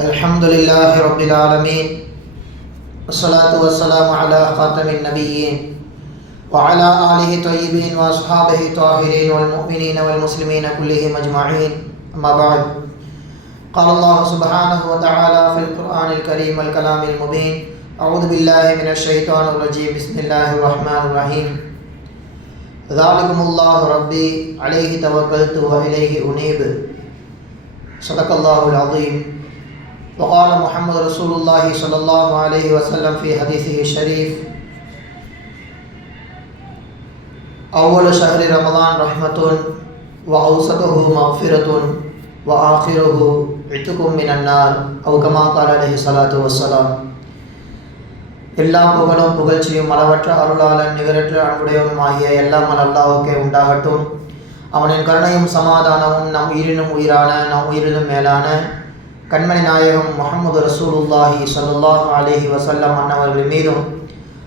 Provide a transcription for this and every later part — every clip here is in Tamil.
الحمد لله رب العالمين والصلاة والسلام على خاتم النبيين وعلى آله طيبين وأصحابه الطاهرين والمؤمنين والمسلمين كلهم أجمعين أما بعد قال الله سبحانه وتعالى في القرآن الكريم الكلام المبين أعوذ بالله من الشيطان الرجيم بسم الله الرحمن الرحيم ذلكم الله ربي عليه توكلت وإليه أنيب صدق الله العظيم وقال محمد رسول الله صلى الله عليه وسلم في حديثه الشريف أول شهر رمضان رحمة وأوسطه مغفرة وآخره عتق من النار أو كما قال عليه الصلاة والسلام எல்லா புகழும் புகழ்ச்சியும் அளவற்ற அருளாளன் நிகரற்ற அன்புடையவனும் ஆகிய எல்லாம் அல்லாவுக்கே உண்டாகட்டும் அவனின் கருணையும் சமாதானமும் நம் உயிரினும் உயிரான நம் உயிரினும் மேலான கண்மணி நாயகம் முகமது ரசூலுல்லாஹி சல்லாஹ் அலேஹி வசல்லம் அன்னவர்கள் மீதும்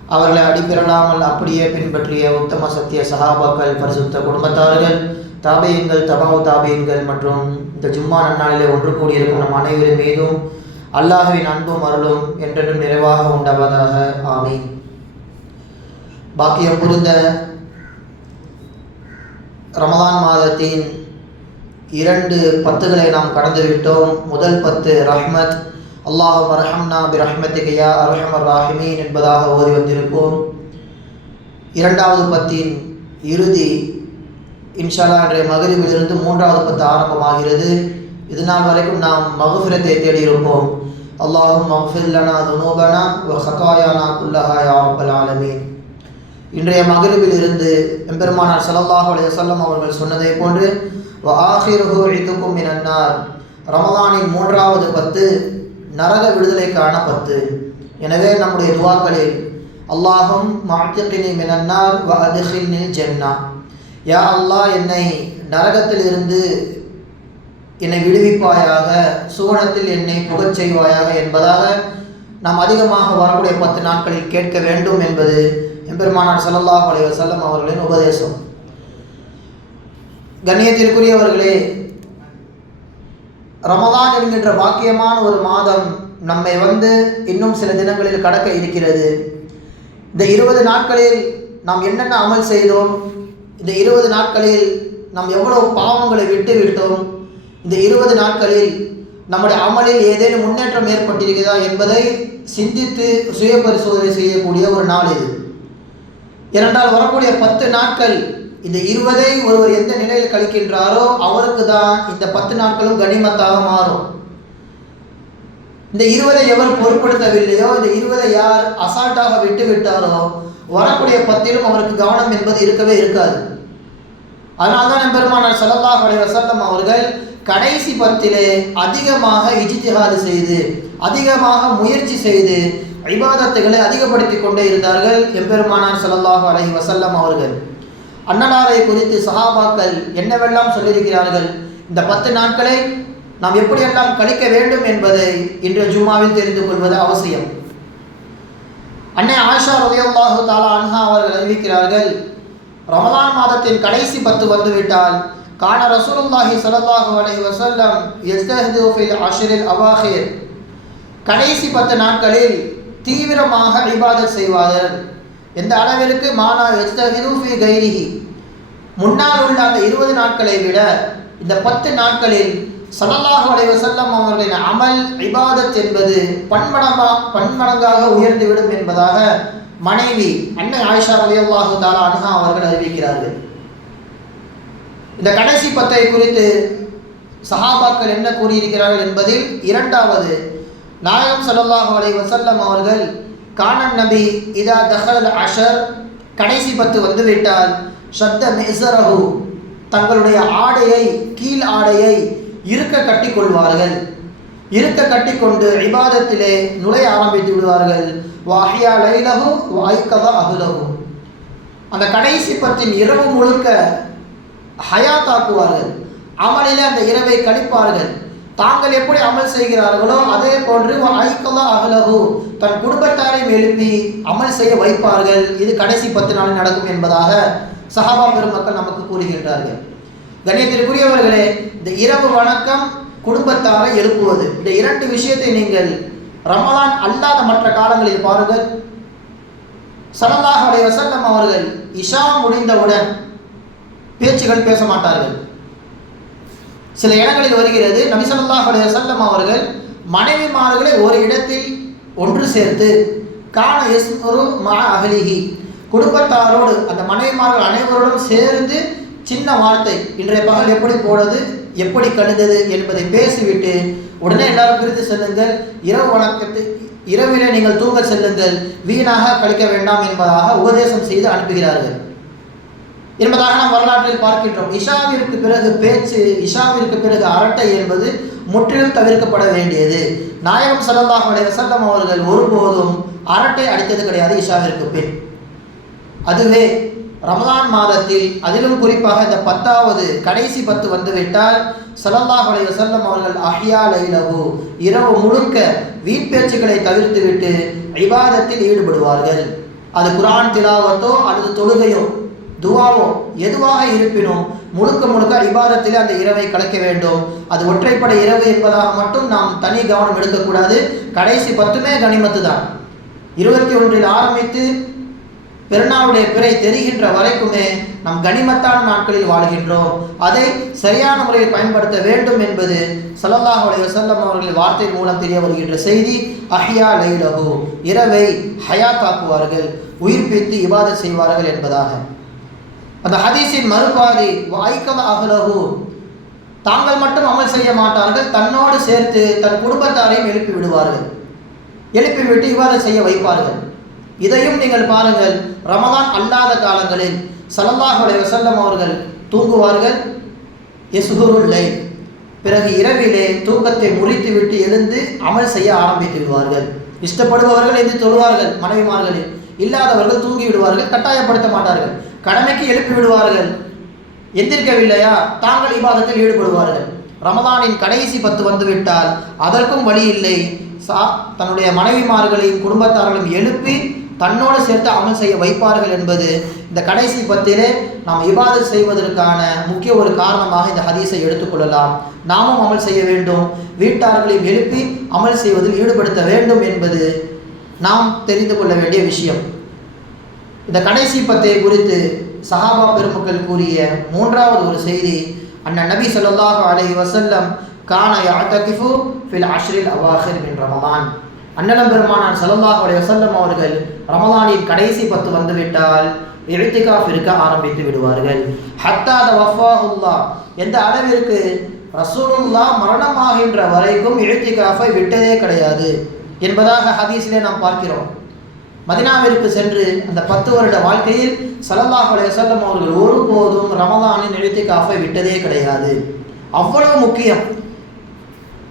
அவர்களை அடிபெறலாமல் அப்படியே பின்பற்றிய உத்தம சத்திய சஹாபாக்கள் பரிசுத்த குடும்பத்தார்கள் தாபியங்கள் தபாவ் தாபியங்கள் மற்றும் இந்த ஜும்மா நன்னாளிலே ஒன்று கூடியிருக்கும் நம் அனைவரின் மீதும் அல்லாஹுவின் அன்பும் அருளும் என்றென்றும் நிறைவாக உண்டாவதாக. ஆமீன். பாக்கியம் புரிந்த ரமதான் மாதத்தின் இரண்டு பத்துகளை நாம் கடந்துவிட்டோம். முதல் பத்து ரஹ்மத். அல்லாஹ் ரஹம்னா பி ரஹ்மத்திக்கு யா அரஹமர் ராஹிமீன் என்பதாக ஓதி வந்திருப்போம். இரண்டாவது பத்தின் இறுதி இன்ஷால்லா இன்றைய மகிழ்விலிருந்து மூன்றாவது பத்து ஆரம்பமாகிறது. இது நாள் வரைக்கும் நாம் மகுஃபிரத்தை தேடியிருப்போம். அல்லாஹும் மஃபில்லனா துனூபனா ஒரு ஹகாயானா குல்லஹா யா ஆலமீன். இன்றைய மகரிபில் இருந்து எம்பெருமானார் சலல்லாஹ் அலைஹி அவர்கள் சொன்னதை போன்று ஆஹிருஹு இதுக்கும் மினன்னார் ரமலானின் மூன்றாவது பத்து நரக விடுதலைக்கான பத்து. எனவே நம்முடைய துவாக்களில் அல்லாஹும் மஅத்திகினி மினன்னால் வ அத்ஹில்னி யா அல்லாஹ் என்னை நரகத்திலிருந்து என்னை விடுவிப்பாயாக சுவனத்தில் என்னை புகச் செய்வாயாக என்பதாக நாம் அதிகமாக வரக்கூடிய பத்து நாட்களில் கேட்க வேண்டும் என்பது எம்பெருமானார் சல்லல்லாஹ் அலைய வசல்லம் அவர்களின் உபதேசம். கண்ணியத்திற்குரியவர்களே ரமதான் என்கின்ற பாக்கியமான ஒரு மாதம் நம்மை வந்து இன்னும் சில தினங்களில் கடக்க இருக்கிறது. இந்த இருபது நாட்களில் நாம் என்னென்ன அமல் செய்தோம்? இந்த இருபது நாட்களில் நாம் எவ்வளவு பாவங்களை விட்டு விட்டோம்? இந்த இருபது நாட்களில் நம்முடைய அமலில் ஏதேனும் முன்னேற்றம் ஏற்பட்டிருக்கிறதா என்பதை சிந்தித்து சுய பரிசோதனை செய்யக்கூடிய ஒரு நாள் இது. ஏனென்றால் வரக்கூடிய பத்து நாட்கள் இந்த இருபதை ஒருவர் எந்த நிலையில் கழிக்கின்றாரோ அவருக்கு தான் இந்த பத்து நாட்களும் கனிமத்தாக மாறும். இந்த இருபதை எவர் பொருட்படுத்தவில்லையோ இந்த இருபதை யார் அசால்ட்டாக விட்டு விட்டாரோ வரக்கூடிய பத்திலும் அவருக்கு கவனம் என்பது இருக்கவே இருக்காது. அதனால்தான் பெருமானார் ஸல்லல்லாஹு அலைஹி வசல்லம் அவர்கள் கடைசி பத்திலே அதிகமாக இஜித்திஹாது செய்து அதிகமாக முயற்சி செய்து விவாதத்துகளை அதிகப்படுத்தி கொண்டே இருந்தார்கள் எம்பெருமானார் ஸல்லல்லாஹு அலஹி வசல்லம் அவர்கள். அண்ணனாரை குறித்து சஹாபாக்கள் என்னவெல்லாம் சொல்லியிருக்கிறார்கள்? இந்த பத்து நாட்களை நாம் எப்படியெல்லாம் கழிக்க வேண்டும் என்பதை இன்று ஜும்மாவில் தெரிந்து கொள்வது அவசியம். அன்னை ஆஷா ரலியல்லாஹு தாலா அன்ஹா அவர்கள் அறிவிக்கிறார்கள் ரமலான் மாதத்தின் கடைசி பத்து வந்துவிட்டால் கான ரசூலுல்லாஹி ஸல்லல்லாஹு அலைஹி வஸல்லம் யஸ்தஹது அஷரில் அவாஹிர். கடைசி பத்து நாட்களில் தீவிரமாக இபாதத் செய்வார்கள். எந்த அளவிற்கு மானா யஸ்தஹிது கைரிஹி. முன்னால் உள்ள அந்த இருபது நாட்களை விட இந்த பத்து நாட்களில் சல்லல்லாஹு அலைஹி வசல்லம் அவர்களின் அமல் இபாதத் என்பது பன்மடங்கா பன்மடங்காக உயர்ந்துவிடும் என்பதாக மனைவி அன்னை ஆயிஷா ரலியல்லாஹு தாலா அனுகா அவர்கள் அறிவிக்கிறார்கள். இந்த கடைசி பத்தை குறித்து சஹாபாக்கள் என்ன கூறியிருக்கிறார்கள் என்பதில் இரண்டாவது நாயகம் ஸல்லல்லாஹு அலைஹி வசல்லம் அவர்கள் கானன் நபி இதா தஹல் அஷர் கடைசி பத்து வந்துவிட்டால் ஷத்த மிசரஹு தங்களுடைய ஆடையை கீழ் ஆடையை இருக்க கட்டிக்கொள்வார்கள். இருக்க கட்டிக்கொண்டு விவாதத்திலே நுழைய ஆரம்பித்து விடுவார்கள். வாஹியா லைலஹு வாய்க்கதா அகுலஹு அந்த கடைசி பத்தின் இரவு முழுக்க ஹயாத்தாக்குவார்கள் அமலிலே அந்த இரவை கழிப்பார்கள். தாங்கள் எப்படி அமல் செய்கிறார்களோ அதே போன்று ஐக்கலா அகலகு தன் குடும்பத்தாரையும் எழுப்பி அமல் செய்ய வைப்பார்கள். இது கடைசி பத்து நாள் நடக்கும் என்பதாக சஹாபா பெருமக்கள் நமக்கு கூறுகின்றார்கள். கண்ணியத்திற்குரியவர்களே இந்த இரவு வணக்கம் குடும்பத்தாரை எழுப்புவது. இந்த இரண்டு விஷயத்தை நீங்கள் ரமலான் அல்லாத மற்ற காலங்களில் பாருங்கள். ஸல்லல்லாஹு அலைஹி அவர்கள் இஷா முடிந்தவுடன் பேச்சுகள் பேச மாட்டார்கள். சில இடங்களில் வருகிறது. நபிசல்லாஹ் ஸல்லல்லாஹு அலைஹி அவர்கள் மனைவிமார்களை ஒரு இடத்தில் ஒன்று சேர்த்து காண எஸ்மரு மா அகலிஹி. குடும்பத்தாரோடு அந்த மனைவிமார்கள் அனைவரோடும் சேர்ந்து சின்ன வார்த்தை இன்றைய பகல் எப்படி போனது? எப்படி கழிந்தது என்பதை பேசிவிட்டு உடனே எல்லாரும் பிரித்து செல்லுங்கள். இரவு வணக்கத்தை இரவிலே நீங்கள் தூங்க செல்லுங்கள். வீணாக கழிக்க வேண்டாம் என்பதாக உபதேசம் செய்து அனுப்புகிறார்கள். என்பதாக நாம் வரலாற்றில் பார்க்கின்றோம். இஷாவிற்கு பிறகு பேச்சு இஷாவிற்கு பிறகு அரட்டை என்பது முற்றிலும் தவிர்க்கப்பட வேண்டியது. நாயகம் ஸல்லல்லாஹு அலைஹி வஸல்லம் அவர்கள் ஒருபோதும் அரட்டை அடித்தது கிடையாது இஷாவிற்கு பின். அதுவே ரமலான் மாதத்தில் அதிலும் குறிப்பாக இந்த பத்தாவது கடைசி பத்து வந்துவிட்டால் ஸல்லல்லாஹு அலைஹி வஸல்லம் அவர்கள் அஹியா லைலவு இரவு முழுக்க வீட்பேச்சுகளை தவிர்த்துவிட்டு விவாதத்தில் ஈடுபடுவார்கள். அது குரான் திலாவத்தோ அல்லது தொழுகையோ துவாவோ எதுவாக இருப்பினும் முழுக்க முழுக்க இபாதத்தில் அந்த இரவை கலைக்க வேண்டும். அது ஒற்றைப்படை இரவு என்பதாக மட்டும் நாம் தனி கவனம் எடுக்கக்கூடாது. கடைசி பத்துமே கனிமத்து தான். இருபத்தி ஒன்றில் ஆரம்பித்து பெருநாளுடைய பிறை தெரிகின்ற வரைக்குமே நம் கனிமத்தான நாட்களில் வாழ்கின்றோம். அதை சரியான முறையில் பயன்படுத்த வேண்டும் என்பது ஸல்லல்லாஹு அலைஹி அவர்களின் வார்த்தை மூலம் தெரிய வருகின்ற செய்தி. அஹ்யா லைலகு இரவை ஹயாத்தாக்குவார்கள் உயிர்ப்பித்து இபாதத் செய்வார்கள் என்பதாக. அந்த ஹதீஸின் மறுபாதி வாய்க்கல அகலகு தாங்கள் மட்டும் அமல் செய்ய மாட்டார்கள் தன்னோடு சேர்த்து தன் குடும்பத்தாரையும் எழுப்பி விடுவார்கள். எழுப்பி விட்டு இவ்வாறு செய்ய வைப்பார்கள். இதையும் நீங்கள் பாருங்கள் ரமதான் அல்லாத காலங்களில் ஸல்லல்லாஹு வசல்லம் அவர்கள் தூங்குவார்கள் எசுகுருல் பிறகு இரவிலே தூக்கத்தை முறித்துவிட்டு எழுந்து அமல் செய்ய ஆரம்பித்து விடுவார்கள். இஷ்டப்படுபவர்கள் என்று சொல்வார்கள் மனைவிமார்களில் இல்லாதவர்கள் தூங்கி விடுவார்கள் கட்டாயப்படுத்த மாட்டார்கள். கடமைக்கு எழுப்பி விடுவார்கள் எந்திருக்கவில்லையா? தாங்கள் இபாதத்தில் ஈடுபடுவார்கள். ரமதானின் கடைசி பத்து வந்துவிட்டால் அதற்கும் வழி இல்லை. சா தன்னுடைய மனைவிமார்களையும் குடும்பத்தார்களையும் எழுப்பி தன்னோடு சேர்த்து அமல் செய்ய வைப்பார்கள் என்பது இந்த கடைசி பத்திலே நாம் இபாது செய்வதற்கான முக்கிய ஒரு காரணமாக இந்த ஹதீஸை எடுத்துக்கொள்ளலாம் நாமும் அமல் செய்ய வேண்டும். வீட்டார்களையும் எழுப்பி அமல் செய்வதில் ஈடுபடுத்த வேண்டும் என்பது நாம் தெரிந்து கொள்ள வேண்டிய விஷயம். இந்த கடைசி பத்தை குறித்து சஹாபா பெருமக்கள் கூறிய மூன்றாவது ஒரு செய்தி அண்ணன் நபி சொல்லாஹு அலஹி வசல்லம் கான யாத்தகிஃபு ஃபில் அஷ்ரில் அவாஹிர் மின் ரமலான். அண்ணலம் பெருமானார் ஸல்லல்லாஹு அலி வசல்லம் அவர்கள் ரமலானின் கடைசி பத்து வந்துவிட்டால் இழ்த்திகாஃப் இருக்க ஆரம்பித்து விடுவார்கள். ஹத்தாத த வஃபாஹுல்லா எந்த அளவிற்கு ரசூலுல்லா மரணமாகின்ற வரைக்கும் இழ்த்திகாஃபை விட்டதே கிடையாது என்பதாக ஹதீஸிலே நாம் பார்க்கிறோம். மதினாவிற்கு சென்று அந்த பத்து வருட வாழ்க்கையில் சலல்லாஹ் அலைஹி அவர்கள் ஒருபோதும் ரமதானின் எழுத்திகாஃபை விட்டதே கிடையாது. அவ்வளவு முக்கியம்.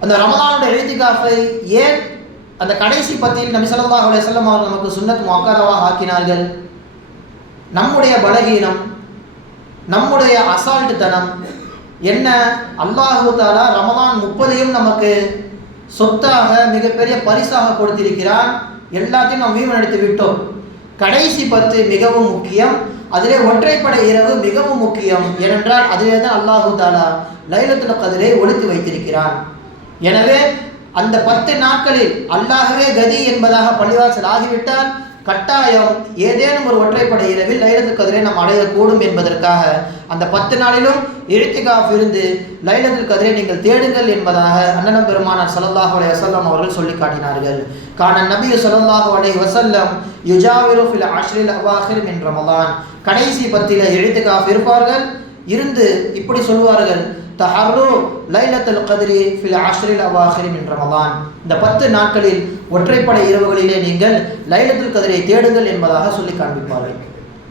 அந்த ரமலானுடைய எழுத்திகாஃபை ஏன் அந்த கடைசி பத்தியில் நபி ஸல்லல்லாஹு அலைஹி அவர்கள் நமக்கு சுன்னத் முஅக்கதாவாக ஆக்கினார்கள்? நம்முடைய பலகீனம் நம்முடைய அசால்ட்டு தனம் என்ன அல்லாஹு தாலா ரமதான் முப்பதையும் நமக்கு சொத்தாக மிகப்பெரிய பரிசாக கொடுத்திருக்கிறான். எல்லாத்தையும் நாம் வீணடித்து விட்டோம். கடைசி பத்து மிகவும் முக்கியம். அதிலே ஒற்றைப்படை இரவு மிகவும் முக்கியம். ஏனென்றால் அதிலே தான் அல்லாஹு தாலா லைலத்துல கதிரை ஒழித்து வைத்திருக்கிறான். எனவே அந்த பத்து நாட்களில் அல்லாஹவே கதி என்பதாக பள்ளிவாசல் ஆகிவிட்டால் கட்டாயம் ஏதேனும் ஒரு ஒற்றைப்படை இரவில் லைலத்து கதிரை நாம் அடையக்கூடும் என்பதற்காக அந்த பத்து நாளிலும் இழுத்திகாஃப் இருந்து லைலத்துல் கதிரை நீங்கள் தேடுங்கள் என்பதாக அண்ணனம் பெருமானார் ஸல்லல்லாஹு அலைஹி வசல்லம் அவர்கள் சொல்லி காட்டினார்கள். காண நபி ஸல்லல்லாஹு அலைஹி வசல்லம் யுஜாவிரு ஃபில் அஷ்ரில் அவாஹிர் மின் ரமலான். கடைசி பத்தியில் எழுத்துக்காஃப் இருப்பார்கள் இருந்து இப்படி சொல்வார்கள் தஹர்ரு லைலத்தல் கதிரி ஃபில் ஆஷ்ரில் அவாஹிரி மின் ரமலான் இந்த பத்து நாட்களில் ஒற்றைப்படை இரவுகளிலே நீங்கள் லைலத்துல் கதிரை தேடுங்கள் என்பதாக சொல்லி காண்பிப்பார்கள்.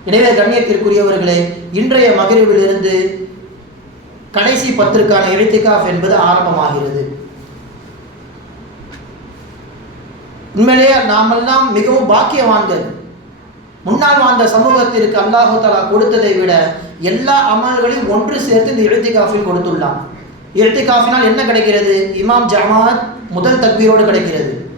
எனவே கண்ணியத்திற்குரியவர்களே இன்றைய மகிழ்விலிருந்து கடைசி பத்திற்கான இழைத்திகாஃப் என்பது ஆரம்பமாகிறது. உண்மையிலேயே நாமெல்லாம் மிகவும் பாக்கியவான்கள். முன்னால் வாழ்ந்த சமூகத்திற்கு அல்லாஹு தலா கொடுத்ததை விட எல்லா அமல்களையும் ஒன்று சேர்த்து இந்த இழுத்திகாஃபில் கொடுத்துள்ளான். இழுத்திகாஃபினால் என்ன கிடைக்கிறது? இமாம் ஜமாத் முதல் தக்பீரோடு கிடைக்கிறது.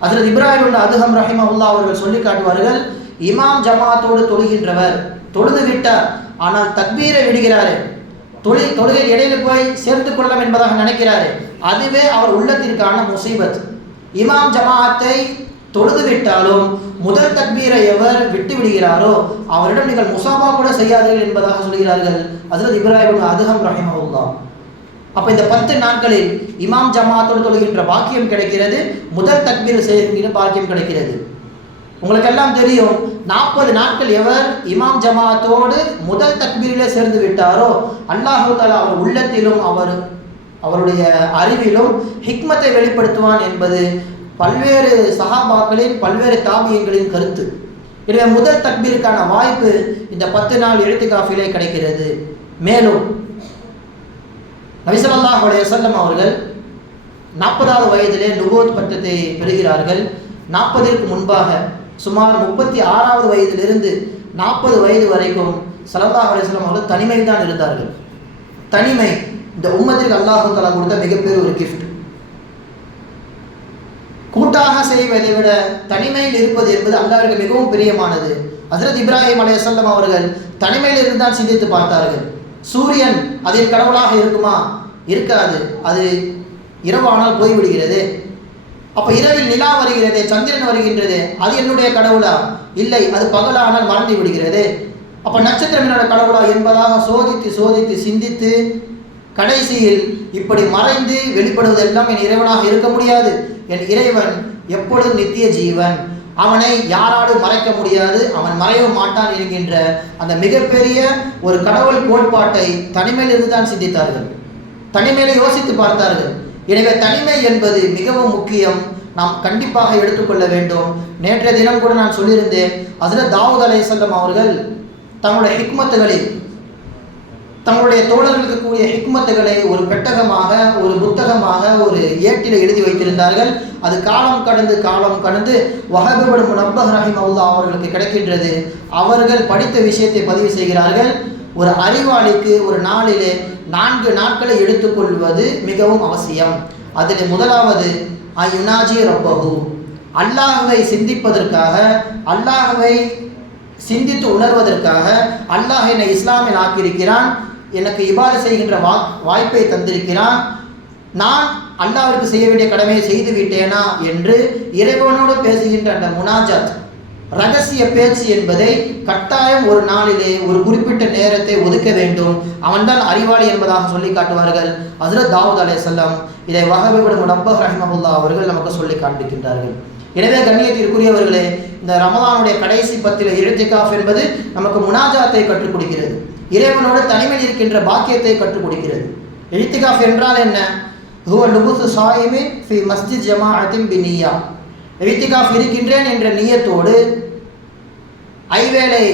அதில் இப்ராஹிம் உள்ள ரஹிம் அவுல்லா அவர்கள் சொல்லி காட்டுவார்கள் இமாம் ஜமாத்தோடு தொழுகின்றவர். தொழுது விட்டார் ஆனால் தக்பீரை விடுகிறாரே. தொழில் தொழுகை இடையில போய் சேர்த்து கொள்ளலாம் என்பதாக நினைக்கிறாரு. அதுவே அவர் உள்ளத்திற்கான முசீபத். இமாம் ஜமாஅத்தை தொழுது விட்டாலும் முதல் தக்பீரை எவர் விட்டு விடுகிறாரோ அவரிடம் நீங்கள் முசாபா கூட செய்யாதீர்கள் என்பதாக சொல்கிறார்கள். அதில் இப்ராஹிம் அதுகம் ரஹிமஹுல்லா அப்போ இந்த பத்து நாட்களில் இமாம் ஜமாத்தோடு தொழுகின்ற பாக்கியம் கிடைக்கிறது முதல் தக்பீர் செய்கின்ற பாக்கியம் கிடைக்கிறது. உங்களுக்கெல்லாம் தெரியும் நாற்பது நாட்கள் எவர் இமாம் ஜமாத்தோடு முதல் தக்பீரிலே சேர்ந்து விட்டாரோ அல்லாஹு தாலா அவர் உள்ளத்திலும் அவர் அவருடைய அறிவிலும் ஹிக்மத்தை வெளிப்படுத்துவான் என்பது பல்வேறு சஹாபாக்களின் பல்வேறு தாபியங்களின் கருத்து. எனவே முதல் தக்பீருக்கான வாய்ப்பு இந்த பத்து நாள் எழுத்து காஃபிலே கிடைக்கிறது. மேலும் நபிசல்லாஹ் அலையம் அவர்கள் நாற்பதாவது வயதிலே நுபோத் பட்டத்தை பெறுகிறார்கள். நாற்பதிற்கு முன்பாக சுமார் முப்பத்தி ஆறாவது வயதிலிருந்து நாற்பது வயது வரைக்கும் சல்லல்லாஹ் அலிஸ்லாம் அவர்கள் தனிமையில் தான் இருந்தார்கள். தனிமை இந்த உம்மத்திற்கு அல்லாஹு தலா கொடுத்த மிகப்பெரிய ஒரு கிஃப்ட் கூட்டாக செய்வதை விட தனிமையில் இருப்பது என்பது அல்லாவிற்கு மிகவும் பிரியமானது. ஹஜரத் இப்ராஹிம் அலையசல்லம் அவர்கள் தனிமையில் இருந்தால் சிந்தித்து பார்த்தார்கள். சூரியன் அதில் கடவுளாக இருக்குமா? இருக்காது. அது இரவானால் போய்விடுகிறது. அப்ப இரவில் நிலா வருகிறது சந்திரன் வருகின்றது அது என்னுடைய கடவுளா? இல்லை அது பகலானால் மறந்து விடுகிறது. அப்ப நட்சத்திரம் என்னோட கடவுளா என்பதாக சோதித்து சோதித்து சிந்தித்து கடைசியில் இப்படி மறைந்து வெளிப்படுவதெல்லாம் என் இறைவனாக இருக்க முடியாது. என் இறைவன் எப்பொழுதும் நித்திய ஜீவன். அவனை யாராலும் மறைக்க முடியாது. அவன் மறைய மாட்டான் என்கின்ற அந்த மிகப்பெரிய ஒரு கடவுள் கோட்பாட்டை தனிமையில் இருந்து தான் சிந்தித்தார்கள். தனிமையில யோசித்து பார்த்தார்கள். எனவே தனிமை என்பது மிகவும் முக்கியம். நாம் கண்டிப்பாக எடுத்துக்கொள்ள வேண்டும். நேற்றைய தினம் கூட நான் சொல்லியிருந்தேன். அதில் தாவூத் அலைசல்லம் அவர்கள் தங்களுடைய ஹிக்மத்துகளில் தங்களுடைய தோழர்களுக்கு இருக்கக்கூடிய ஹிக்மத்துகளை ஒரு பெட்டகமாக ஒரு புத்தகமாக ஒரு ஏட்டில் எழுதி வைத்திருந்தார்கள். அது காலம் கடந்து காலம் கடந்து வஹபபடும் நப்பஹ் ரஹிம் அவுல்லா அவர்களுக்கு கிடைக்கின்றது. அவர்கள் படித்த விஷயத்தை பதிவு செய்கிறார்கள். ஒரு அறிவாளிக்கு ஒரு நாளிலே நான்கு நாட்களை எடுத்துக்கொள்வது மிகவும் அவசியம். அதில் முதலாவது அயுனாஜி ரப்பகு அல்லாஹுவை சிந்திப்பதற்காக அல்லாஹுவை சிந்தித்து உணர்வதற்காக அல்லாஹ் என்னை இஸ்லாமில் ஆக்கியிருக்கிறான் எனக்கு இபாதை செய்கின்ற வா வாய்ப்பை தந்திருக்கிறான். நான் அல்லாவிற்கு செய்ய வேண்டிய கடமையை செய்து விட்டேனா என்று இறைவனோடு பேசுகின்ற அந்த முனாஜாத் ரகசிய பேச்சு என்பதை கட்டாயம் ஒரு நாளிலே ஒரு குறிப்பிட்ட நேரத்தை ஒதுக்க வேண்டும். அவன்தான் அறிவாளி என்பதாக சொல்லி காட்டுவார்கள். ஹசரத் தாவூத் செல்லம் இதை வகவிடும் நப்பஹ் ரஹிமபுல்லா அவர்கள் நமக்கு சொல்லி காண்பிக்கின்றார்கள். எனவே கண்ணியத்திற்குரியவர்களே இந்த ரமதானுடைய கடைசி பத்தில் இழுத்திகாஃப் என்பது நமக்கு முனாஜாத்தை கற்றுக் கொடுக்கிறது. இறைவனோடு தனிமையில் இருக்கின்ற பாக்கியத்தை கற்றுக் கொடுக்கிறது. இழுத்திகாஃப் என்றால் என்ன? ஹுவ லுபுசு சாயிமின் ஃபி மஸ்ஜித் ஜமாஅத்தின் பினியா இழுத்திகாஃப் இருக்கின்றேன் என்ற நீயத்தோடு ஐவேளை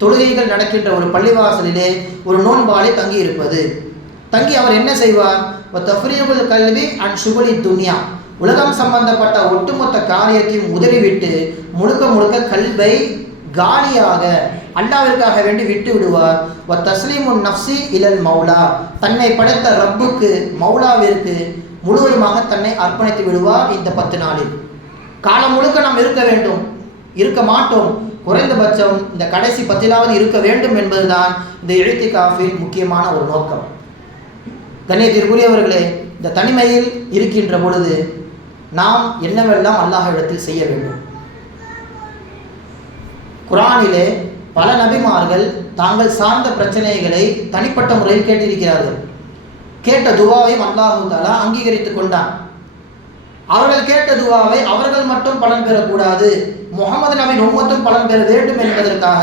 தொழுகைகள் நடக்கின்ற ஒரு பள்ளிவாசலிலே ஒரு நோன்பாலே தங்கி இருப்பது தங்கி அவர் என்ன செய்வார்? தஃப்ரீபுல் கல்வி அண்ட் சுகுலி துன்யா. உலகம் சம்பந்தப்பட்ட ஒட்டுமொத்த காரியத்தையும் உதறிவிட்டு முழுக்க முழுக்க கல்வை காலியாக அல்லாவிற்காக வேண்டி விட்டு விடுவார். வ தஸ்லீமுன் நஃப்சி இலல் மௌலா. தன்னை படைத்த ரப்புக்கு மௌலாவிற்கு முழுவதுமாக தன்னை அர்ப்பணித்து விடுவார் இந்த பத்து நாளில். காலம் முழுக்க நாம் இருக்க வேண்டும். இருக்க மாட்டோம். குறைந்தபட்சம் இந்த கடைசி பத்திலாவது இருக்க வேண்டும் என்பதுதான் இந்த எழுத்தி காஃபின் முக்கியமான ஒரு நோக்கம். கண்ணியத்திற்குரியவர்களே இந்த தனிமையில் இருக்கின்ற பொழுது நாம் என்னவெல்லாம் அல்லாஹ்விடத்தில் செய்ய வேண்டும்? குரானிலே பல நபிமார்கள் தாங்கள் சார்ந்த பிரச்சனைகளை தனிப்பட்ட முறையில் கேட்டிருக்கிறார்கள். கேட்ட துவாவையும் அல்லாஹு தாலா அங்கீகரித்து கொண்டான். அவர்கள் கேட்ட துவாவை அவர்கள் மட்டும் பலன் பெறக்கூடாது. முகமது நபின் உம்மத்தும் பலன் பெற வேண்டும் என்பதற்காக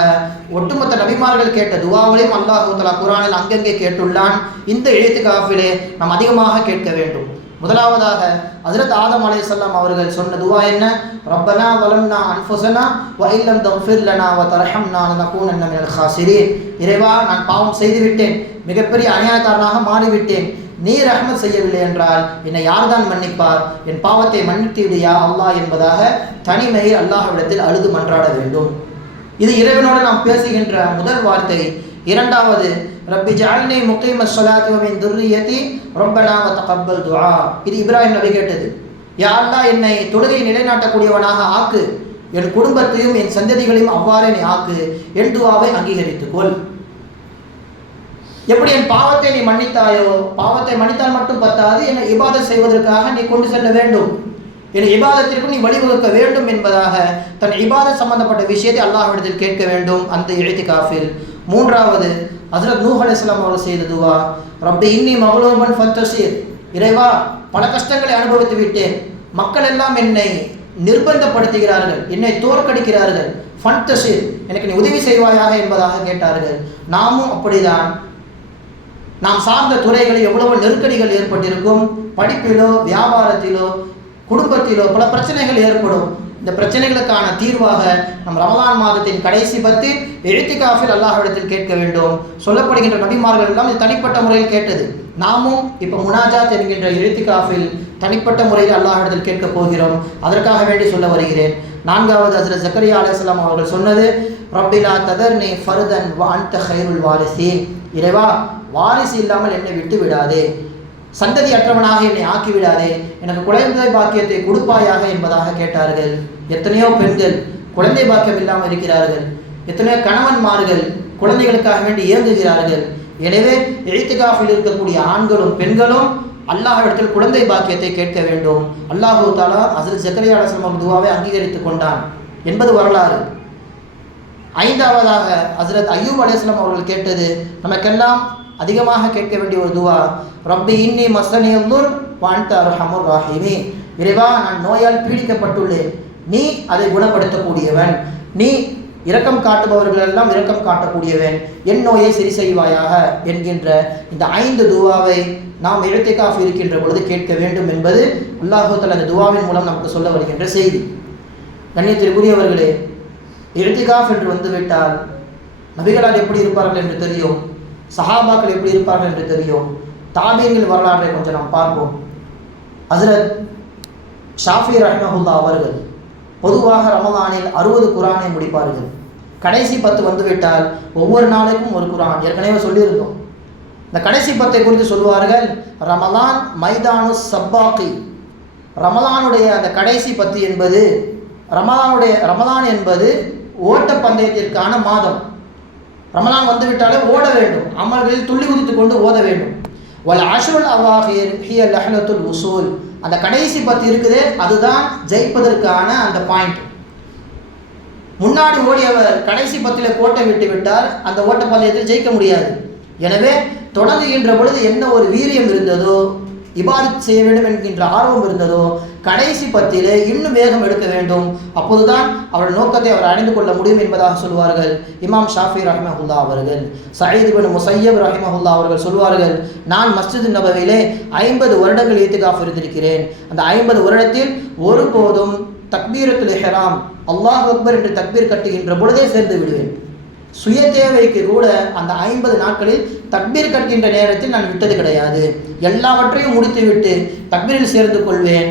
ஒட்டுமொத்த நபிமார்கள் கேட்ட துவாவையும் அல்லாஹு தலா குரானில் அங்கங்கே கேட்டுள்ளான். இந்த எழுத்து காஃபிலே நாம் அதிகமாக கேட்க வேண்டும். முதலாவதாக ஹஜரத் ஆதம் அலைஹிஸ்ஸலாம் அவர்கள் சொன்ன துவா என்ன? ரப்பனா வலம்னா அன்ஃபுஸனா வ இல்லம் தஃபிர் லனா வ தர்ஹம்னா நகூன் மினல் ஹாசிரீன் இறைவா நான் பாவம் செய்துவிட்டேன். மிகப்பெரிய அநியாயக்காரனாக மாறிவிட்டேன். நீ ரஹ்மத் செய்யவில்லை என்றால் என்னை யார்தான் மன்னிப்பார்? என் பாவத்தை மன்னித்து விடியா அல்லாஹ் என்பதாக தனிமையில் அல்லாஹ்விடத்தில் அழுது மன்றாட வேண்டும். இது இறைவனோடு நாம் பேசுகின்ற முதல் வார்த்தை. இரண்டாவது ரப்பி ஜாலினி முக்கீம சொலாத்தி துர்ரியத்தி ரொம்ப நாம தகப்பல் துவா இது இப்ராஹிம் நபி கேட்டது யா என்னை தொழுகை நிலைநாட்டக்கூடியவனாக ஆக்கு என் குடும்பத்தையும் என் சந்ததிகளையும் அவ்வாறே நீ ஆக்கு என் துவாவை அங்கீகரித்துக்கொள் எப்படி என் பாவத்தை நீ மன்னித்தாயோ பாவத்தை மன்னித்தால் மட்டும் பத்தாது என்னை இபாதம் செய்வதற்காக நீ கொண்டு செல்ல வேண்டும் என் இபாதத்திற்கு நீ வழிவகுக்க வேண்டும் என்பதாக தன் இபாத சம்பந்தப்பட்ட விஷயத்தை அல்லாஹ்விடத்தில் கேட்க வேண்டும் அந்த இழுத்திகாஃபில் மூன்றாவது ஹசரத் நூஹ் அலிஸ்லாம் அவர்கள் செய்ததுவா ரப்பி இன்னி மகளூபன் ஃபத்தசீர் இறைவா பல கஷ்டங்களை அனுபவித்து விட்டேன். மக்கள் எல்லாம் என்னை நிர்பந்தப்படுத்துகிறார்கள் என்னை தோற்கடிக்கிறார்கள். ஃபன்தசீர் எனக்கு நீ உதவி செய்வாயாக என்பதாக கேட்டார்கள். நாமும் அப்படிதான். நாம் சார்ந்த துறைகளில் எவ்வளவு நெருக்கடிகள் ஏற்பட்டிருக்கும்? படிப்பிலோ வியாபாரத்திலோ குடும்பத்திலோ பல பிரச்சனைகள் ஏற்படும். இந்த பிரச்சனைகளுக்கான தீர்வாக நம் ரமலான் மாதத்தின் கடைசி பத்து எழுத்திகாஃபில் அல்லாஹ்விடத்தில் கேட்க வேண்டும். சொல்லப்படுகின்ற நபிமார்கள் எல்லாம் இது தனிப்பட்ட முறையில் கேட்டது. நாமும் இப்போ முனாஜாத் என்கின்ற எழுத்திகாஃபில் தனிப்பட்ட முறையில் அல்லாஹ்விடத்தில் கேட்க போகிறோம். அதற்காக வேண்டி சொல்ல வருகிறேன். நான்காவது ஹசரத் ஜக்கரியா அலுவலாம் அவர்கள் சொன்னது ரப்பிலா ததர்னி ஃபருதன் வான் ஹைருல் வாரிசி இறைவா வாரிசு இல்லாமல் என்னை விட்டு விடாதே. சந்ததி அற்றவனாக என்னை ஆக்கிவிடாதே. எனக்கு குழந்தை பாக்கியத்தை கொடுப்பாயாக என்பதாக கேட்டார்கள். எத்தனையோ பெண்கள் குழந்தை பாக்கியம் இல்லாமல் இருக்கிறார்கள். எத்தனையோ கணவன்மார்கள் குழந்தைகளுக்காக வேண்டி இயங்குகிறார்கள். எனவே எழுத்துக்காஃபில் இருக்கக்கூடிய ஆண்களும் பெண்களும் அல்லாஹ்விடத்தில் குழந்தை பாக்கியத்தை கேட்க வேண்டும். அல்லாஹூ தாலா ஹசரத் ஜக்கரியா துவாவை அங்கீகரித்து கொண்டான் என்பது வரலாறு. ஐந்தாவதாக ஹசரத் ஐயூப் அலையாஸ்லாம் அவர்கள் கேட்டது நமக்கெல்லாம் அதிகமாக கேட்க வேண்டிய ஒரு துவா ரப்பி இன்னி மசனியல்லூர் வாழ்த்த அர்ஹமுர் ராஹிமே இறைவா நான் நோயால் பீடிக்கப்பட்டுள்ளேன். நீ அதை குணப்படுத்தக்கூடியவன். நீ இரக்கம் காட்டுபவர்களெல்லாம் இரக்கம் காட்டக்கூடியவன். என் நோயை சரி செய்வாயாக? என்கின்ற இந்த ஐந்து துவாவை நாம் எழுத்திக்காஃப் இருக்கின்ற பொழுது கேட்க வேண்டும் என்பது அல்லாஹூத்தல் அந்த துவாவின் மூலம் நமக்கு சொல்ல வருகின்ற செய்தி. கண்ணியத்திற்குரியவர்களே எழுத்திகாஃப் என்று வந்துவிட்டால் நபிகளால் எப்படி இருப்பார்கள் என்று தெரியும்? சஹாபாக்கள் எப்படி இருப்பார்கள் என்று தெரியும். தாபியங்கள் வரலாற்றை கொஞ்சம் நாம் பார்ப்போம். ஹசரத் ஷாஃபி ரஹ்மஹுல்லா அவர்கள் பொதுவாக ரமதானில் அறுபது குரானை முடிப்பார்கள். கடைசி பத்து வந்துவிட்டால் ஒவ்வொரு நாளைக்கும் ஒரு குரான். ஏற்கனவே சொல்லியிருந்தோம். இந்த கடைசி பத்தை குறித்து சொல்வார்கள் ரமலான் மைதானு சப்பாக்கி. ரமலானுடைய அந்த கடைசி பத்து என்பது ரமலானுடைய ரமலான் என்பது ஓட்டப்பந்தயத்திற்கான மாதம். ரமலான் வந்துவிட்டாலே ஓட வேண்டும். அமல்களில் துள்ளி குதித்து கொண்டு ஓத வேண்டும். வல் அஷுல் அவாஹிர் ஹிய லஹ்லத்துல் உசூல். அந்த கடைசி பத்து இருக்குதே அதுதான் ஜெயிப்பதற்கான அந்த பாயிண்ட் முன்னாடி ஓடியவர் கடைசி பத்தில் கோட்டை விட்டு விட்டார் அந்த ஓட்டப்பந்தயத்தில் ஜெயிக்க முடியாது. எனவே தொடங்குகின்ற பொழுது என்ன ஒரு வீரியம் இருந்ததோ இபாதத் செய்ய வேண்டும் என்கின்ற ஆர்வம் இருந்ததோ கடைசி பத்திலே இன்னும் வேகம் எடுக்க வேண்டும். அப்போதுதான் அவரது நோக்கத்தை அவர் அணிந்து கொள்ள முடியும் என்பதாக சொல்வார்கள். இமாம் ஷாஃபி ரஹிமஹுல்லா அவர்கள் சயீத் பின் முசையப் ரஹிமஹுல்லா அவர்கள் சொல்வார்கள் நான் மஸ்ஜித் நபவிலே ஐம்பது வருடங்கள் ஏத்துகாஃப் இருந்திருக்கிறேன். அந்த ஐம்பது வருடத்தில் ஒருபோதும் தக்பீரத்துல் ஹெராம் அல்லாஹ் அக்பர் என்று தக்பீர் கட்டுகின்ற பொழுதே சேர்ந்து விடுவேன். சுய தேவைக்கு கூட அந்த ஐம்பது நாட்களில் தக்பீர் கற்கின்ற நேரத்தில் நான் விட்டது கிடையாது. எல்லாவற்றையும் முடித்துவிட்டு தக்பீரில் சேர்ந்து கொள்வேன்.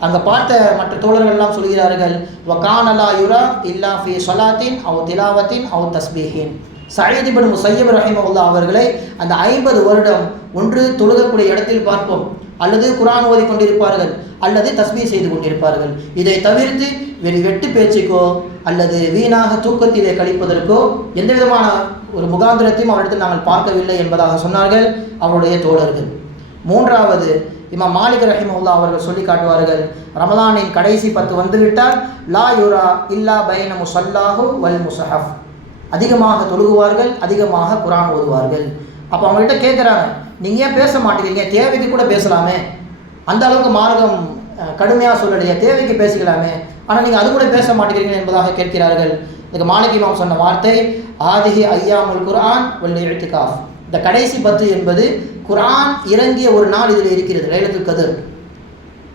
அங்கே பார்த்த மற்ற தோழர்கள் எல்லாம் சொல்கிறார்கள் வகானலா யுரா இல்லா ஃபி சொலாத்தின் அவ் திலாவத்தின் அவ் தஸ்பீஹின். சயதிபன் முசையப் ரஹிமவுல்லா அவர்களை அந்த ஐம்பது வருடம் ஒன்று தொழுகக்கூடிய இடத்தில் பார்ப்போம். அல்லது குரான் ஓதி கொண்டிருப்பார்கள் அல்லது தஸ்மீ செய்து கொண்டிருப்பார்கள். இதை தவிர்த்து வெறு வெட்டு பேச்சுக்கோ அல்லது வீணாக தூக்கத்திலே கழிப்பதற்கோ எந்த விதமான ஒரு முகாந்திரத்தையும் அவரிடத்தில் நாங்கள் பார்க்கவில்லை என்பதாக சொன்னார்கள் அவருடைய தோழர்கள். மூன்றாவது இமாம் மாலிக் ரஹிமவுல்லா அவர்கள் சொல்லி காட்டுவார்கள் ரமலானின் கடைசி பத்து வந்துவிட்டால் லா யுரா இல்லா பைன முசல்லாஹு வல் முசஹப் அதிகமாக தொழுகுவார்கள் அதிகமாக குரான் ஓதுவார்கள். அப்போ அவங்கள்ட்ட கேட்குறாங்க நீங்கள் ஏன் பேச மாட்டேங்கிறீங்க? தேவைக்கு கூட பேசலாமே. அந்த அளவுக்கு மார்க்கம் கடுமையாக சொல்லலையே தேவைக்கு பேசிக்கலாமே. ஆனால் நீங்கள் அது கூட பேச மாட்டேங்கிறீங்க என்பதாக கேட்கிறார்கள். இதுக்கு மாலிக் சொன்ன வார்த்தை ஆதிகி ஐயாமுல் குரான் உள்ள எழுத்துக்காஃப் இந்த கடைசி பத்து என்பது குரான் இறங்கிய ஒரு நாள் இதில் இருக்கிறது லைலத்து கதர்.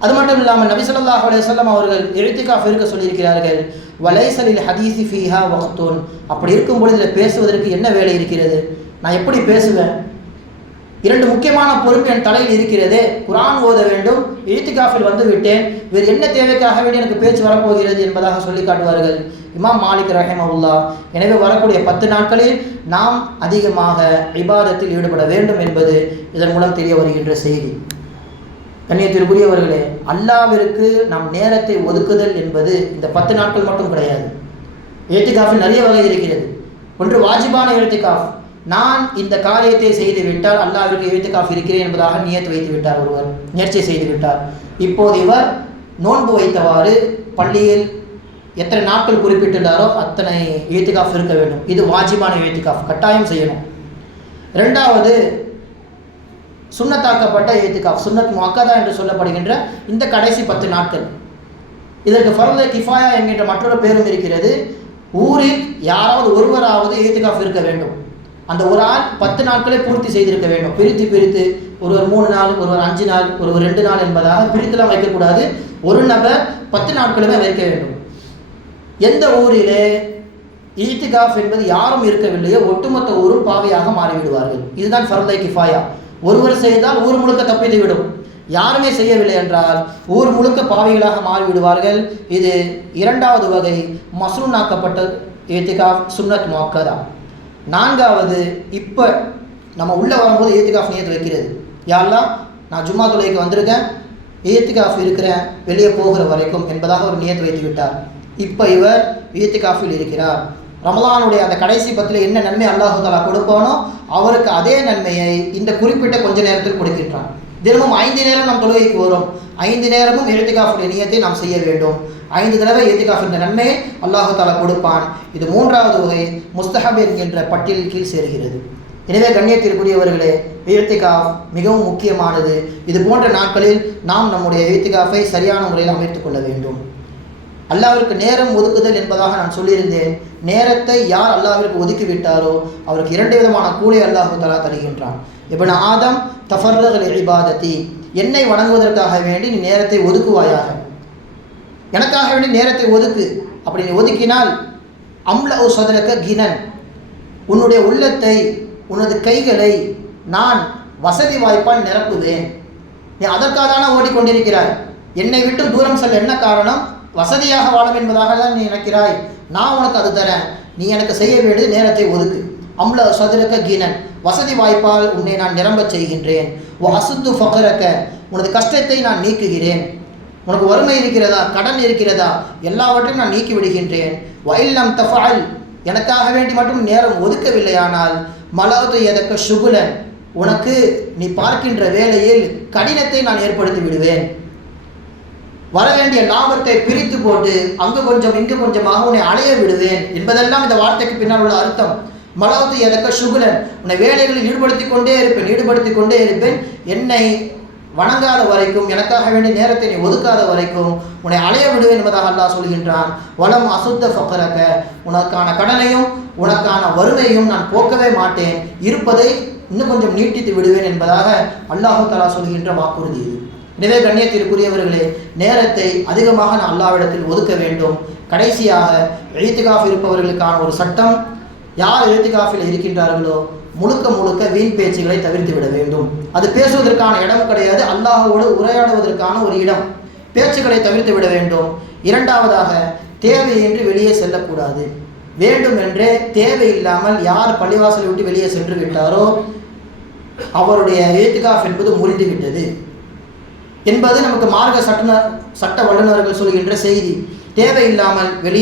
அது மட்டும் இல்லாமல் நபிசல்லாஹ் அலையம் அவர்கள் எழுத்துக்காஃப் இருக்க சொல்லியிருக்கிறார்கள். வலைசலில் ஹதீசி ஃபீஹா வகத்தோன் அப்படி இருக்கும் பொழுது இதில் பேசுவதற்கு என்ன வேலை இருக்கிறது? நான் எப்படி பேசுவேன்? இரண்டு முக்கியமான பொறுப்பு என் தலையில் இருக்கிறது. குரான் ஓத வேண்டும் இழுத்துக்காஃபில் வந்து விட்டேன். வேறு என்ன தேவைக்காக வேண்டி எனக்கு பேச்சு வரப்போகிறது என்பதாக சொல்லி காட்டுவார்கள். இமாம் மாலிக் ரஹிமவுல்லா எனவே வரக்கூடிய பத்து நாட்களில் நாம் அதிகமாக விவாதத்தில் ஈடுபட வேண்டும் என்பது இதன் மூலம் தெரிய வருகின்ற செய்தி. கண்ணியத்திற்குரியவர்களே அல்லாவிற்கு நம் நேரத்தை ஒதுக்குதல் என்பது இந்த பத்து நாட்கள் மட்டும் கிடையாது. ஏத்திகாஃபில் நிறைய வகை இருக்கிறது. ஒன்று வாஜிபான எழுத்துக்காஃப் நான் இந்த காரியத்தை செய்து விட்டால் அல்லாவிற்கு எழுத்துக்காஃப் இருக்கிறேன் என்பதாக நியத்து வைத்து விட்டார் ஒருவர் முயற்சி செய்து விட்டார் இப்போது இவர் நோன்பு வைத்தவாறு பள்ளியில் எத்தனை நாட்கள் குறிப்பிட்டுள்ளாரோ அத்தனை எழுத்துக்காஃப் இருக்க வேண்டும். இது வாஜிபான எழுத்துக்காஃப் கட்டாயம் செய்யணும். ரெண்டாவது சுண்ணத்தாக்கப்பட்ட ஏத்துக்காஃப் சுண்ணத் முக்கதா என்று சொல்லப்படுகின்ற இந்த கடைசி பத்து நாட்கள். இதற்கு ஃபர்ல கிஃபாயா என்கின்ற மற்றொரு பேரும் இருக்கிறது. ஊரில் யாராவது ஒருவராவது ஏத்துக்காஃப் இருக்க வேண்டும். அந்த ஒரு ஆள் பத்து நாட்களே பூர்த்தி செய்திருக்க வேண்டும். பிரித்து பிரித்து ஒருவர் மூணு நாள் ஒருவர் அஞ்சு நாள் ஒருவர் ரெண்டு நாள் என்பதாக பிரித்துலாம் வைக்கக்கூடாது. ஒரு நபர் பத்து நாட்களுமே வைக்க வேண்டும். எந்த ஊரிலே ஈத்திகாஃப் என்பது யாரும் இருக்கவில்லையோ ஒட்டுமொத்த ஊரும் பாவையாக மாறிவிடுவார்கள். இதுதான் ஃபர்தை கிஃபாயா. ஒருவர் செய்தால் ஊர் முழுக்க தப்பித்து விடும். யாருமே செய்யவில்லை என்றால் ஊர் முழுக்க பாவிகளாக மாறிவிடுவார்கள். இது இரண்டாவது வகை மசூனாக்கப்பட்ட ஏத்திகாஃப் சுன்னத் முக்கதா நான்காவது இப்போ நம்ம உள்ளே வரும்போது ஏத்திகாஃப் நியத்து வைக்கிறது. யாரெல்லாம் நான் ஜும்மா தொலைக்கு வந்திருக்கேன். ஏத்திகாஃப் இருக்கிறேன். வெளியே போகிற வரைக்கும் என்பதாக ஒரு நியத்து வைத்து விட்டார் இப்போ இவர் ஏத்திகாஃபில் இருக்கிறார். ரமலானுடைய அந்த கடைசி பத்தில் என்ன நன்மை அல்லாஹு தாலா கொடுப்பானோ அவருக்கு அதே நன்மையை இந்த குறிப்பிட்ட கொஞ்ச நேரத்தில் கொடுக்கின்றான். தினமும் ஐந்து நேரம் நம் தொழுகைக்கு வரும். ஐந்து நேரமும் எழுத்துக்காஃபுடைய நியத்தை நாம் செய்ய வேண்டும். ஐந்து தடவை எழுத்துக்காஃப் இந்த நன்மையை அல்லாஹு தாலா கொடுப்பான். இது மூன்றாவது வகை முஸ்தஹப் என்கின்ற பட்டியலின் கீழ் சேர்கிறது. எனவே கண்ணியத்திற்குரியவர்களே எழுத்துக்காஃப் மிகவும் முக்கியமானது. இது போன்ற நாட்களில் நாம் நம்முடைய எழுத்துக்காஃபை சரியான முறையில் அமைத்துக் கொள்ள வேண்டும். அல்லாவிற்கு நேரம் ஒதுக்குதல் என்பதாக நான் சொல்லியிருந்தேன். நேரத்தை யார் அல்லாவிற்கு ஒதுக்கி விட்டாரோ அவருக்கு இரண்டு விதமான கூலி அல்லாஹு தலா தருகின்றான். நான் ஆதம் தஃபர்ரகல் இபாதத்தி. என்னை வணங்குவதற்காக வேண்டி நீ நேரத்தை ஒதுக்குவாயாக. எனக்காக வேண்டி நேரத்தை ஒதுக்கு. அப்படி நீ ஒதுக்கினால் அம்ல ஓ கினன். உன்னுடைய உள்ளத்தை உனது கைகளை நான் வசதி வாய்ப்பால் நிரப்புவேன். நீ அதற்காக தானே ஓடிக்கொண்டிருக்கிறாய். என்னை விட்டு தூரம் செல்ல என்ன காரணம்? வசதியாக வாழும் என்பதாக தான் நீ நினைக்கிறாய். நான் உனக்கு அது தரேன். நீ எனக்கு செய்ய வேண்டியது நேரத்தை ஒதுக்கு. அம்ல சதுரக்க கீனன். வசதி வாய்ப்பால் உன்னை நான் நிரம்பச் செய்கின்றேன். அசுத்து ஃபகரக்க. உனது கஷ்டத்தை நான் நீக்குகிறேன். உனக்கு வறுமை இருக்கிறதா? கடன் இருக்கிறதா? எல்லாவற்றையும் நான் நீக்கி விடுகின்றேன். வயல்லம் தஃபால் எனக்காக வேண்டி மட்டும் நேரம் ஒதுக்கவில்லையானால் மலாவது எதக்க சுகுலன். உனக்கு நீ பார்க்கின்ற வேளையில் கடினத்தை நான் ஏற்படுத்தி விடுவேன். வர வேண்டிய லாபத்தை பிரித்து போட்டு அங்கு கொஞ்சம் இங்கு கொஞ்சமாக உன்னை அலைய விடுவேன் என்பதெல்லாம் இந்த வார்த்தைக்கு பின்னால் உள்ள அர்த்தம். மலாவது எனக்கு சுகுலன். உன்னை வேலைகளில் ஈடுபடுத்தி கொண்டே இருப்பேன் ஈடுபடுத்தி கொண்டே இருப்பேன். என்னை வணங்காத வரைக்கும் எனக்காக வேண்டிய நேரத்தை நீ ஒதுக்காத வரைக்கும் உன்னை அலைய விடுவேன் என்பதாக அல்லாஹ் சொல்கின்றான். வளம் அசுத்த ஃபக்கரக்க உனக்கான கடனையும் உனக்கான வறுமையும் நான் போக்கவே மாட்டேன். இருப்பதை இன்னும் கொஞ்சம் நீட்டித்து விடுவேன் என்பதாக அல்லாஹு தலா சொல்கின்ற வாக்குறுதி இது. எனவே கண்ணியத்திற்குரியவர்களே நேரத்தை அதிகமாக நான் அல்லாவிடத்தில் ஒதுக்க வேண்டும். கடைசியாக எழுத்துக்காஃப் இருப்பவர்களுக்கான ஒரு சட்டம் யார் எழுத்துக்காஃபில் இருக்கின்றார்களோ முழுக்க முழுக்க வீண் பேச்சுகளை தவிர்த்து விட வேண்டும். அது பேசுவதற்கான இடம் கிடையாது அல்லாஹோடு உரையாடுவதற்கான ஒரு இடம். பேச்சுக்களை தவிர்த்து விட வேண்டும். இரண்டாவதாக தேவையின்றி வெளியே செல்லக்கூடாது. வேண்டும் என்றே தேவையில்லாமல் யார் பள்ளிவாசலை விட்டு வெளியே சென்று விட்டாரோ அவருடைய ஏத்துகாஃப் என்பது முறிந்து விட்டது என்பது நமக்கு மார்க்க சட்ட சட்ட வல்லுநர்கள் சொல்கின்ற செய்தி. தேவையில்லாமல் வெளியே